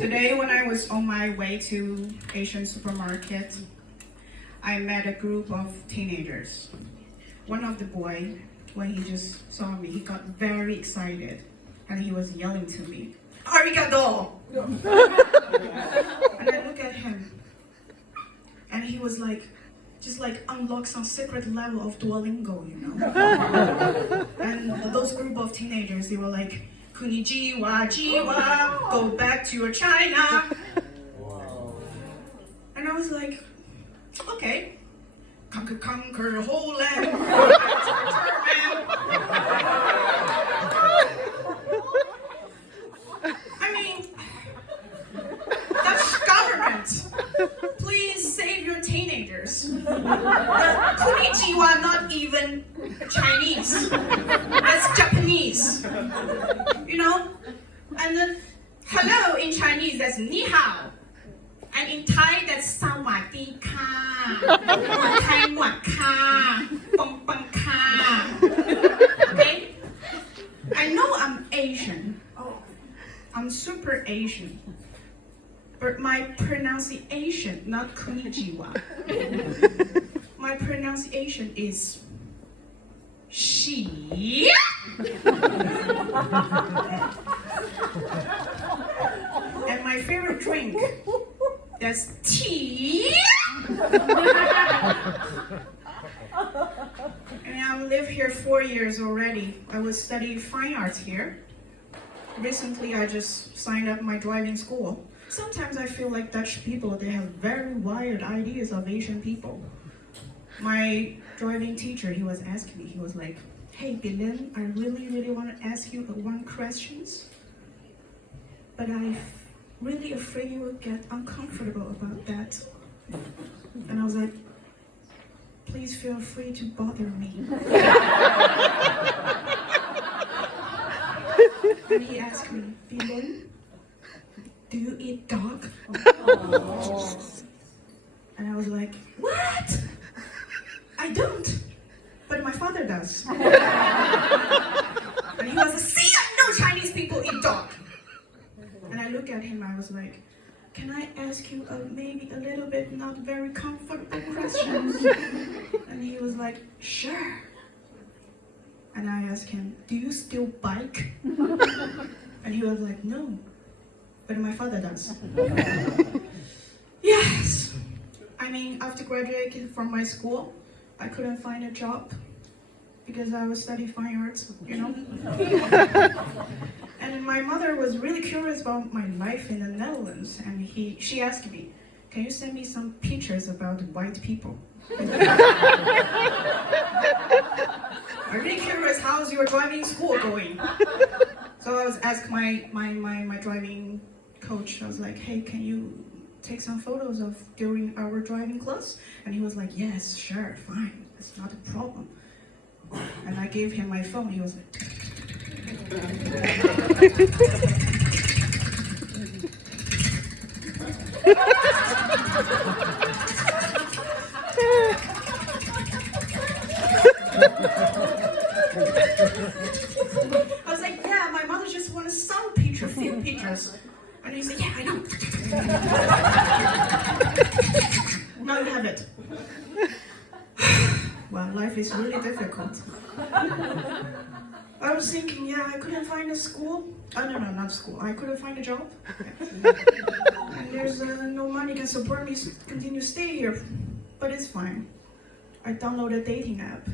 Today, when I was on my way to Asian supermarket, I met a group of teenagers. One of the boy, when he just saw me, he got very excited, and he was yelling to me, "Arigato!" And I look at him, and he was like, just like unlock some secret level of Duolingo, you know. And those group of teenagers, they were like, "Konnichiwa, jiwa, go back to your China." And I was like, okay, conquer the whole land, go back to the I mean, Dutch government, please save your teenagers. The konnichiwa not even Chinese, that's Japanese, you know? And then hello in Chinese, that's ni hao. And in Thai, that's sawadee ka, kai wat ka, bong bong ka. Okay? I know I'm Asian. I'm super Asian. But my pronunciation, not konnichiwa. My pronunciation is she. And my favorite drink, that's tea. And I live here 4 years already. I was studying fine arts here. Recently, I just signed up my driving school. Sometimes I feel like Dutch people, they have very wild ideas of Asian people. My driving teacher, he was asking me, he was like, "Hey, Bilin, I really want to ask you one question, but I'm really afraid you will get uncomfortable about that." And I was like, "Please feel free to bother me." And he asked me, "Bilin, do you eat dog?" And I was like, "What? I don't, but my father does." And he was like, "See, I know Chinese people eat dog." And I looked at him, I was like, "Can I ask you maybe a little bit not very comfortable questions?" And he was like, "Sure." And I asked him, "Do you still bike?" And he was like, "No, but my father does." Yes. I mean, after graduating from my school, I couldn't find a job because I was studying fine arts, you know. And my mother was really curious about my life in the Netherlands, and she asked me, "Can you send me some pictures about white people?" I'm really curious, how's your driving school going? So I was asked my driving coach, I was like, "Hey, can you take some photos of during our driving class?" And he was like, "Yes, sure, fine, it's not a problem." And I gave him my phone, he was like, I was like, "Yeah, my mother just wanted some picture, few pictures." And he said, "Yeah, I know." Now you have it. Well, life is really difficult. I was thinking, yeah, I couldn't find a school. Oh, no, not school. I couldn't find a job. And there's no money can support me to continue stay here. But it's fine. I downloaded a dating app.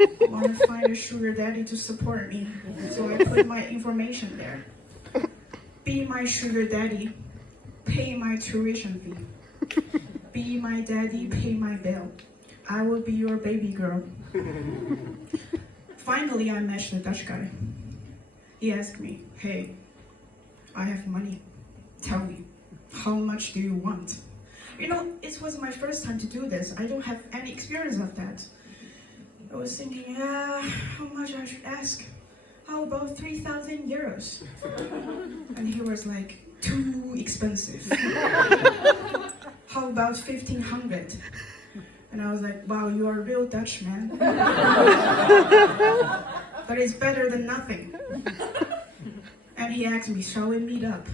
I want to find a sugar daddy to support me. So I put my information there. Be my sugar daddy. Pay my tuition fee. Be my daddy, pay my bill. I will be your baby girl. Finally, I met the Dutch guy. He asked me, "Hey, I have money. Tell me, how much do you want?" You know, it was my first time to do this. I don't have any experience of that. I was thinking, how much I should ask? How about 3,000 euros? And he was like, "Too expensive." How about 1,500? And I was like, "Wow, you are a real Dutch man." But it's better than nothing. And he asked me, "Shall we meet up?"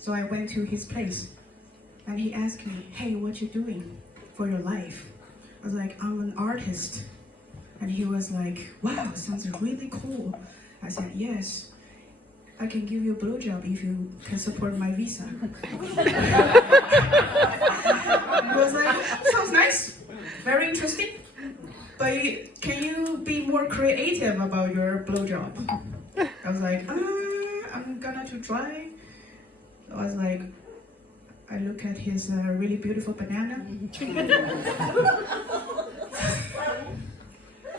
So I went to his place, and he asked me, "Hey, what you doing for your life?" I was like, "I'm an artist." And he was like, "Wow, sounds really cool." I said, "Yes, I can give you a blowjob if you can support my visa." He was like, "Sounds nice, very interesting. But can you be more creative about your blowjob?" I was like, "I'm gonna to try." So I was like, I look at his really beautiful banana.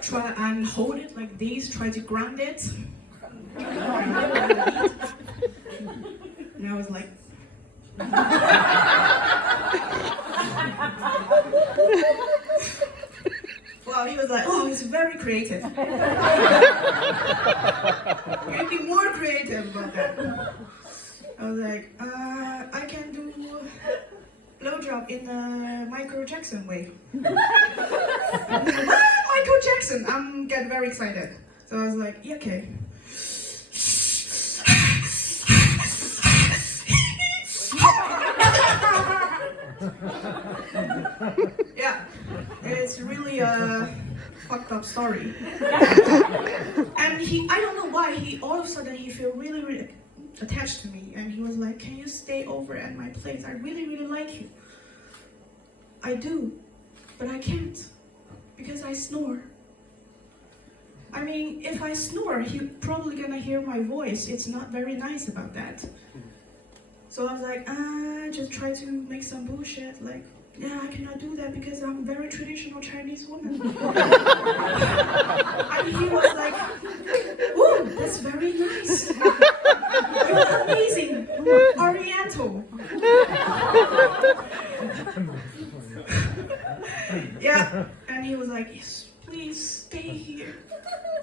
Try and hold it like this, try to ground it. And I was like, wow, he was like, "Oh, it's very creative." You'd be more creative about that. I was like, I can do blowjob in the Michael Jackson way. Michael Jackson! I'm getting very excited. So I was like, yeah, okay. Yeah, it's really a fucked up story. And I don't know why, all of a sudden he feel really, really attached to me, and he was like, "Can you stay over at my place? I really, really like you." I do, but I can't, because I snore. I mean, if I snore, he's probably gonna hear my voice. It's not very nice about that. So I was like, just try to make some bullshit, like, yeah, I cannot do that because I'm a very traditional Chinese woman. And he was like, "Ooh, that's very nice. You're amazing, Oriental." Yeah, and he was like, "Yes, please stay here.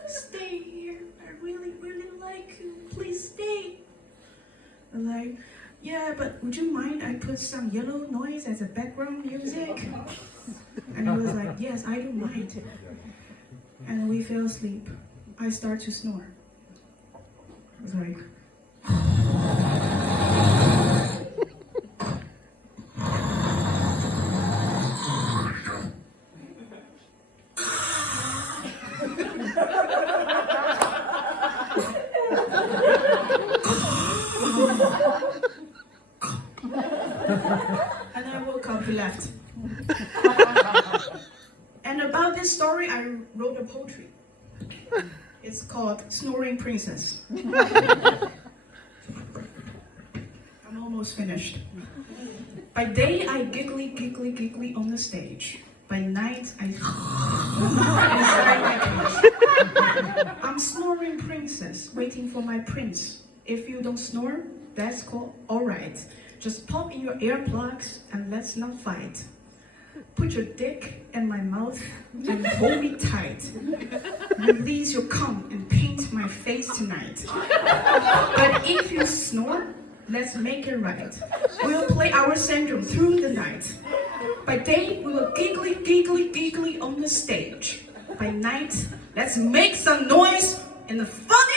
Stay here. I really, really like you. Please stay." I'm like, "Yeah, but would you mind I put some yellow noise as a background music?" And he was like, "Yes, I don't mind." And we fell asleep. I start to snore. I was like, and then I woke up, he left. And about this story, I wrote a poetry. It's called Snoring Princess. I'm almost finished. By day, I giggly, giggly, giggly on the stage. By night, I inside my cage. I'm snoring princess, waiting for my prince. If you don't snore, that's called alright. Just pop in your earplugs and let's not fight. Put your dick in my mouth and hold me tight. Release your cum and paint my face tonight. But if you snore, let's make it right. We'll play our syndrome through the night. By day, we will giggly, giggly, giggly on the stage. By night, let's make some noise in the fun